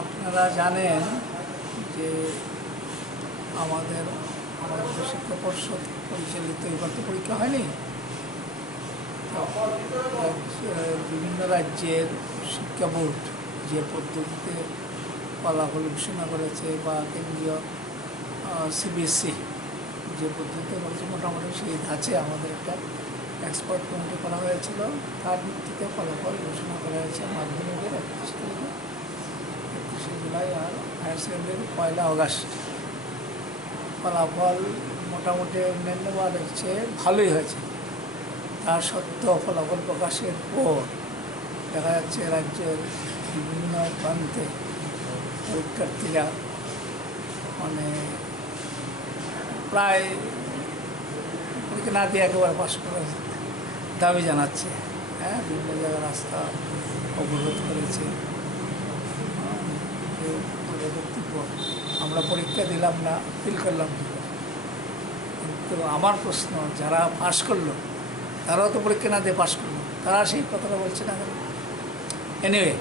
আপনারা জানেন যে আমাদের আমাদের শিক্ষা পর্ষদ পরিচালিত এবার তো পরীক্ষা হয়নি। তো বিভিন্ন রাজ্যের শিক্ষা বোর্ড যে পদ্ধতিতে ফলাফল ঘোষণা করেছে বা কেন্দ্রীয় সিবিএসসি যে পদ্ধতিতে করেছে, মোটামুটি সেই ধাঁচে আমাদের একটা এক্সপার্ট কমিটি করা হয়েছিল। তার ভিত্তিতে ফলাফল ঘোষণা করা হয়েছে মাধ্যমিকের 31 জুলাই আর হায়ার সেকেন্ডারির 1 আগস্ট। ফলাফল মোটামুটি অন্যান্য বারের চেয়ে ভালোই হয়েছে। তার সত্ত্বেও ফলাফল প্রকাশের পর দেখা যাচ্ছে রাজ্যের বিভিন্ন প্রান্তে পরীক্ষার্থীরা মানে প্রায় পরীক্ষা না দিয়ে একেবারে পাশ করার দাবি জানাচ্ছে। বিভিন্ন জায়গায় রাস্তা অবরোধ করেছে। বক্তব্য, আমরা পরীক্ষা দিলাম না, ফিল করলাম কি করে? কিন্তু আমার প্রশ্ন, যারা পাশ করলো তারাও তো পরীক্ষা না দিয়ে পাশ করলো, তারা সেই কথাটা বলছে না কেন? এনিওয়ে,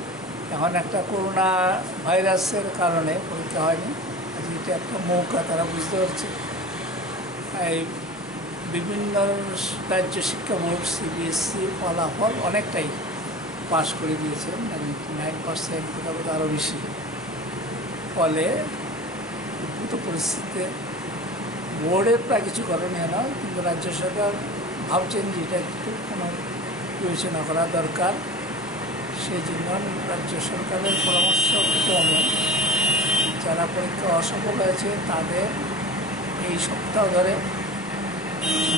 এখন একটা করোনা ভাইরাসের কারণে পরীক্ষা হয়নি। এটা একটা মৌকা, তারা বুঝতে পারছে। এই বিভিন্ন রাজ্য শিক্ষা বোর্ড সিবিএসসি ফলাফল অনেকটাই পাস করে দিয়েছে, 99% কোথাও আরও বেশি। ফলে উদ্ভূত পরিস্থিতিতে বোর্ডের প্রায় কিছু করণীয় নয়, কিন্তু রাজ্য সরকার ভাবছেন যে এটা একটু কোনো বিবেচনা করা দরকার। সেই জন্য রাজ্য সরকারের পরামর্শ ক্রমে যারা পরীক্ষা অসফল হয়েছে তাদের এই সপ্তাহ ধরে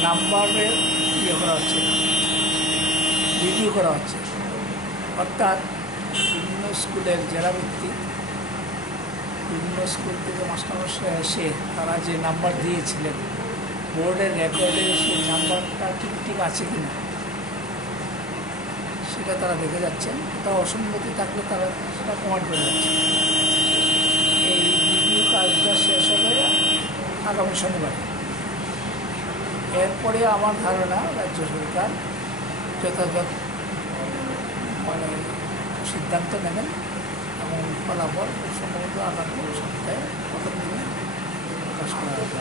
নাম্বারের করা হচ্ছে, রিভিউ করা হচ্ছে। অর্থাৎ বিভিন্ন স্কুলের জেলা ভিত্তিক বিভিন্ন স্কুল থেকে মাস্টারমশাই এসে তারা যে নাম্বার দিয়েছিলেন বোর্ডের রেকর্ডে সেই নাম্বারটা ঠিক আছে কি না সেটা তারা দেখে যাচ্ছেন। তা অসঙ্গতি থাকলে তারা সেটা প্রমাণ করে যাচ্ছে। এই রিভিউ কাজটা শেষ হবে আগামী শনিবার। এরপরে আমার ধারণা রাজ্য সরকার যথাযথ মানে সিদ্ধান্ত নেবেন এবং ফলাফল সম্ভবত আগামী সপ্তাহে প্রথম দিনে প্রকাশ করা হবে।